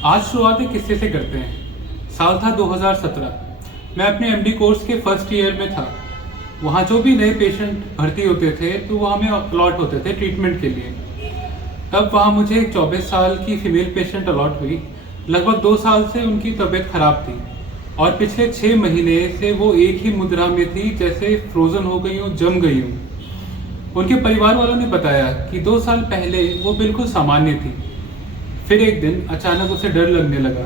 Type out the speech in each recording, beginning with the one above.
आज शुरुआत एक किस्से से करते हैं। साल था 2017। मैं अपने एमडी कोर्स के फर्स्ट ईयर में था। वहाँ जो भी नए पेशेंट भर्ती होते थे तो वो हमें अलॉट होते थे ट्रीटमेंट के लिए। तब वहाँ मुझे एक 24 साल की फीमेल पेशेंट अलॉट हुई। लगभग 2 साल से उनकी तबीयत खराब थी और पिछले 6 महीने से वो एक ही मुद्रा में थी, जैसे फ्रोजन हो गई हूँ, जम गई हूँ। उनके परिवार वालों ने बताया कि 2 साल पहले वो बिल्कुल सामान्य थी। फिर एक दिन अचानक उसे डर लगने लगा।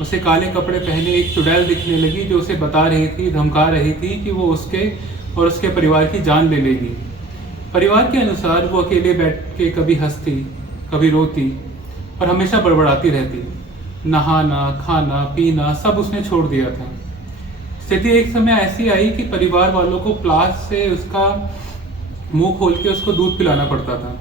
उसे काले कपड़े पहने एक चुड़ैल दिखने लगी जो उसे बता रही थी, धमका रही थी कि वो उसके और उसके परिवार की जान ले लेगी। परिवार के अनुसार वो अकेले बैठ के कभी हंसती, कभी रोती और हमेशा बड़बड़ाती रहती। नहाना, खाना, पीना सब उसने छोड़ दिया था। स्थिति एक समय ऐसी आई कि परिवार वालों को प्लास से उसका मुंह खोल के उसको दूध पिलाना पड़ता था।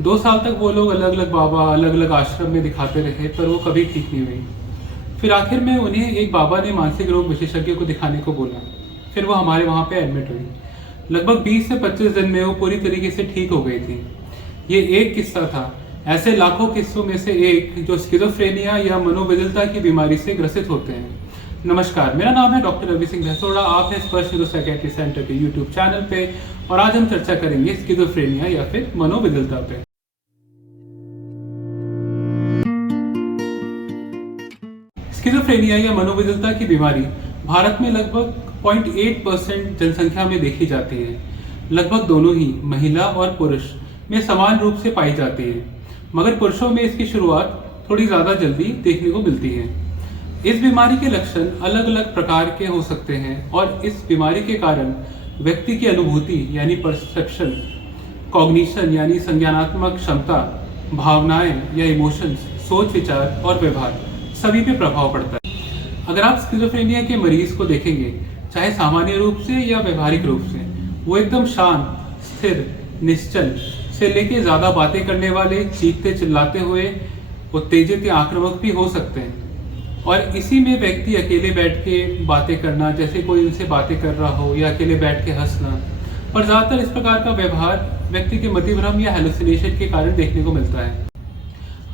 2 साल तक वो लोग अलग अलग बाबा, अलग अलग आश्रम में दिखाते रहे, पर वो कभी ठीक नहीं हुई। फिर आखिर में उन्हें एक बाबा ने मानसिक रोग विशेषज्ञ को दिखाने को बोला। फिर वो हमारे वहाँ पे एडमिट हुई। लगभग 20 से 25 दिन में वो पूरी तरीके से ठीक हो गई थी। ये एक किस्सा था, ऐसे लाखों किस्सों में से एक जो स्किज़ोफ्रेनिया या मनोविकलता की बीमारी से ग्रसित होते हैं। नमस्कार, मेरा नाम है डॉक्टर रवि सिंह भैंसोड़ा। आप हैं स्पर्श न्यूरोसाइकियाट्री सेंटर के यूट्यूब चैनल पे और आज हम चर्चा करेंगे स्किज़ोफ्रेनिया या फिर मनोविकलता पे। स्किज़ोफ्रेनिया या मनोविकलता की बीमारी भारत में लगभग 0.8% जनसंख्या में देखी जाती है। लगभग दोनों ही महिला और पुरुष में समान रूप से पाई जाती है, मगर पुरुषों में इसकी शुरुआत थोड़ी ज़्यादा जल्दी देखने को मिलती है। इस बीमारी के लक्षण अलग अलग प्रकार के हो सकते हैं और इस बीमारी के कारण व्यक्ति की अनुभूति यानी परसेप्शन, कॉग्निशन यानी संज्ञानात्मक क्षमता, भावनाएं या इमोशंस, सोच विचार और व्यवहार सभी पे प्रभाव पड़ता है। अगर आप स्किज़ोफ्रेनिया के मरीज को देखेंगे, चाहे सामान्य रूप से या व्यवहारिक रूप से, वो एकदम शांत, स्थिर, निश्चल से लेके ज़्यादा बातें करने वाले, चीखते चिल्लाते हुए उत्तेजित या आक्रामक भी हो सकते हैं। और इसी में व्यक्ति अकेले बैठ के बातें करना, जैसे कोई उनसे बातें कर रहा हो, या अकेले बैठ के हंसना। पर ज़्यादातर इस प्रकार का व्यवहार व्यक्ति के मतिभ्रम या हेलुसिनेशन के कारण देखने को मिलता है।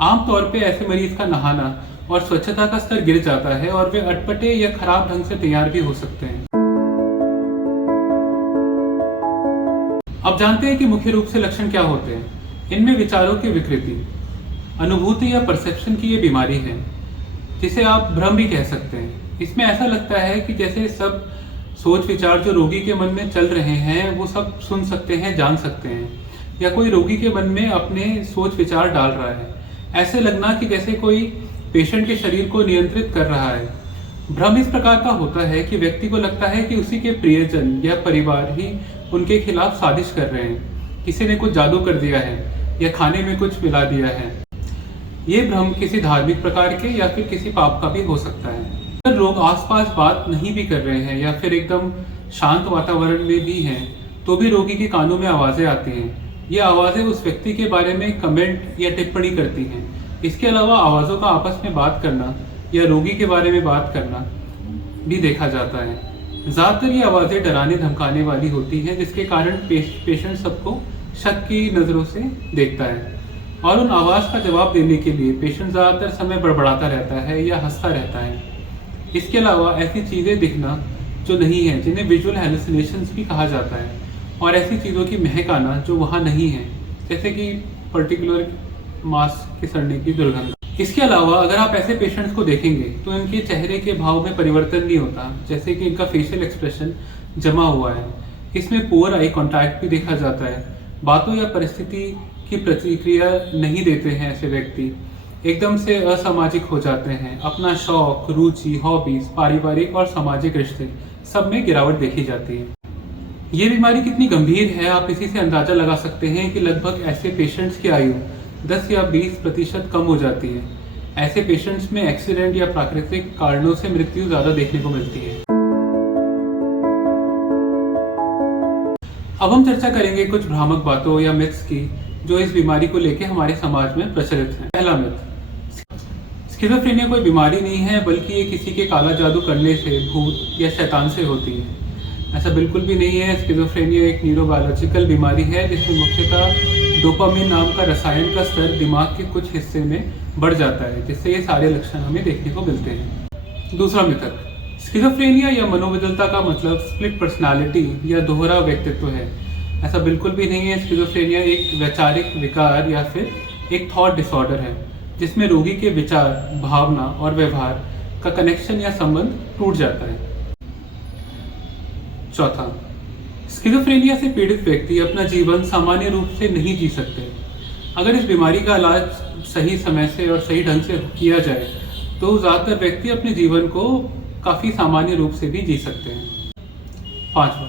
आमतौर पे ऐसे मरीज का नहाना और स्वच्छता का स्तर गिर जाता है और वे अटपटे या खराब ढंग से तैयार भी हो सकते हैं। अब जानते हैं कि मुख्य रूप से लक्षण क्या होते हैं। इनमें विचारों की विकृति, अनुभूति या परसेप्शन की ये बीमारी है, जिसे आप भ्रम भी कह सकते हैं। इसमें ऐसा लगता है कि जैसे सब सोच विचार जो रोगी के मन में चल रहे हैं वो सब सुन सकते हैं, जान सकते हैं, या कोई रोगी के मन में अपने सोच विचार डाल रहा है। ऐसे लगना कि जैसे कोई पेशेंट के शरीर को नियंत्रित कर रहा है। भ्रम इस प्रकार का होता है कि व्यक्ति को लगता है कि उसी के प्रियजन या परिवार ही उनके खिलाफ साजिश कर रहे हैं, किसी ने कुछ जादू कर दिया है या खाने में कुछ मिला दिया है। ये भ्रम किसी धार्मिक प्रकार के या फिर किसी पाप का भी हो सकता है। अगर लोग आसपास बात नहीं भी कर रहे हैं या फिर एकदम शांत वातावरण में भी हैं, तो भी रोगी के कानों में आवाजें आती हैं। ये आवाजें उस व्यक्ति के बारे में कमेंट या टिप्पणी करती हैं। इसके अलावा आवाज़ों का आपस में बात करना या रोगी के बारे में बात करना भी देखा जाता है। ज़्यादातर ये आवाज़ें डराने धमकाने वाली होती हैं, जिसके कारण पेशेंट सबको शक की नज़रों से देखता है और उन आवाज़ का जवाब देने के लिए पेशेंट ज़्यादातर समय बड़बड़ाता रहता है या हंसता रहता है। इसके अलावा ऐसी चीज़ें दिखना जो नहीं है, जिन्हें विजुअल हेलुसिनेशंस भी कहा जाता है, और ऐसी चीज़ों की महक आना जो वहाँ नहीं है, जैसे कि पर्टिकुलर मांस के सड़ने की दुर्गंध। इसके अलावा अगर आप ऐसे पेशेंट्स को देखेंगे तो इनके चेहरे के भाव में परिवर्तन नहीं होता, जैसे कि इनका फेशियल एक्सप्रेशन जमा हुआ है। इसमें पुअर आई कांटेक्ट भी देखा जाता है। बातों या परिस्थिति की प्रतिक्रिया नहीं देते हैं ऐसे व्यक्ति, एकदम से असामाजिक हो जाते हैं। अपना शौक, रुचि, हॉबीज, पारिवारिक और सामाजिक रिश्ते सब में गिरावट देखी जाती है। ये बीमारी कितनी गंभीर है आप इसी से अंदाजा लगा सकते हैं कि लगभग ऐसे पेशेंट्स की आयु 10 या 20% कम हो जाती है। ऐसे पेशेंट्स में एक्सीडेंट या प्राकृतिक कारणों से मृत्यु ज़्यादा देखने को मिलती है। अब हम चर्चा करेंगे कुछ भ्रामक बातों या मिथ्स की जो इस बीमारी को लेकर हमारे समाज में प्रचलित हैं। पहला मिथ, स्किज़ोफ्रेनिया कोई बीमारी नहीं है, बल्कि ये किसी के काला जादू करने से, भूत या शैतान से होती है। ऐसा बिल्कुल भी नहीं है। स्किज़ोफ्रेनिया एक न्यूरोबायोलॉजिकल बीमारी है जिसमें मुख्यतः डोपामिन नाम का रसायन का स्तर दिमाग के कुछ हिस्से में बढ़ जाता है, जिससे ये सारे लक्षण हमें देखने को मिलते हैं। दूसरा मिथक, स्किज़ोफ्रेनिया या मनोविकलता का मतलब स्प्लिट पर्सनालिटी या दोहरा व्यक्तित्व है। ऐसा बिल्कुल भी नहीं है। स्किज़ोफ्रेनिया एक वैचारिक विकार या फिर एक थॉट डिसऑर्डर है, जिसमें रोगी के विचार, भावना और व्यवहार का कनेक्शन या संबंध टूट जाता है। चौथा, स्किज़ोफ्रेनिया से पीड़ित व्यक्ति अपना जीवन सामान्य रूप से नहीं जी सकते। अगर इस बीमारी का इलाज सही समय से और सही ढंग से किया जाए तो ज़्यादातर व्यक्ति अपने जीवन को काफ़ी सामान्य रूप से भी जी सकते हैं। पांचवा,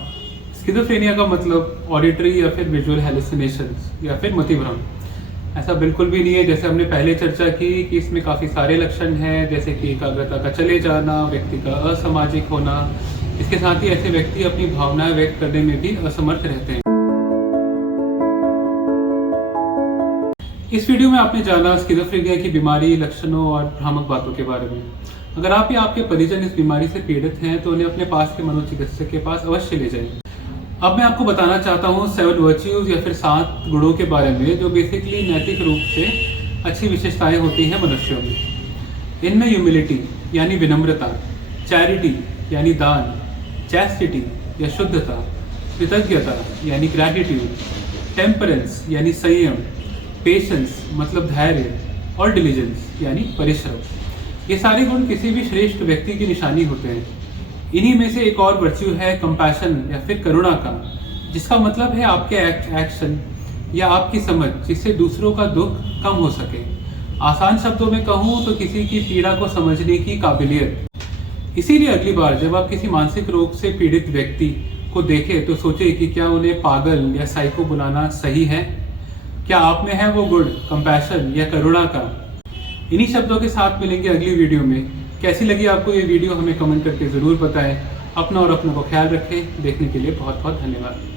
स्किज़ोफ्रेनिया का मतलब ऑडिटरी या फिर विजुअल हेलुसिनेशंस या फिर मतिभ्रम। ऐसा बिल्कुल भी नहीं है। जैसे हमने पहले चर्चा की कि इसमें काफ़ी सारे लक्षण हैं, जैसे कि एकाग्रता का चले जाना, व्यक्ति का असामाजिक होना। इसके साथ ही ऐसे व्यक्ति अपनी भावनाएं व्यक्त करने में भी असमर्थ रहते हैं। इस वीडियो में आपने जाना स्किज़ोफ्रेनिया की बीमारी, लक्षणों और भ्रामक बातों के बारे में। अगर आप या आपके परिजन इस बीमारी से पीड़ित हैं तो उन्हें अपने पास के मनोचिकित्सक के पास अवश्य ले जाएं। अब मैं आपको बताना चाहता हूँ 7 वर्च्यूज या फिर 7 गुणों के बारे में, जो बेसिकली नैतिक रूप से अच्छी विशेषताएं होती हैं मनुष्यों में। इनमें ह्यूमिलिटी यानी विनम्रता, चैरिटी यानी दान, चैस्टिटी या शुद्धता, कृतज्ञता यानी ग्रैटिट्यूड, टेम्परेंस यानी संयम, पेशेंस मतलब धैर्य और डिलीजेंस यानी परिश्रम। ये सारे गुण किसी भी श्रेष्ठ व्यक्ति की निशानी होते हैं। इन्हीं में से एक और वर्च्यू है कंपैशन या फिर करुणा का, जिसका मतलब है आपके एक्शन या आपकी समझ जिससे दूसरों का दुख कम हो सके। आसान शब्दों में कहूँ तो किसी की पीड़ा को समझने की काबिलियत। इसीलिए अगली बार जब आप किसी मानसिक रोग से पीड़ित व्यक्ति को देखें तो सोचें कि क्या उन्हें पागल या साइको बुलाना सही है। क्या आप में है वो गुण कंपैशन या करुणा का? इन्हीं शब्दों के साथ मिलेंगे अगली वीडियो में। कैसी लगी आपको ये वीडियो हमें कमेंट करके ज़रूर बताएं। अपना और अपनों को ख्याल रखें। देखने के लिए बहुत बहुत धन्यवाद।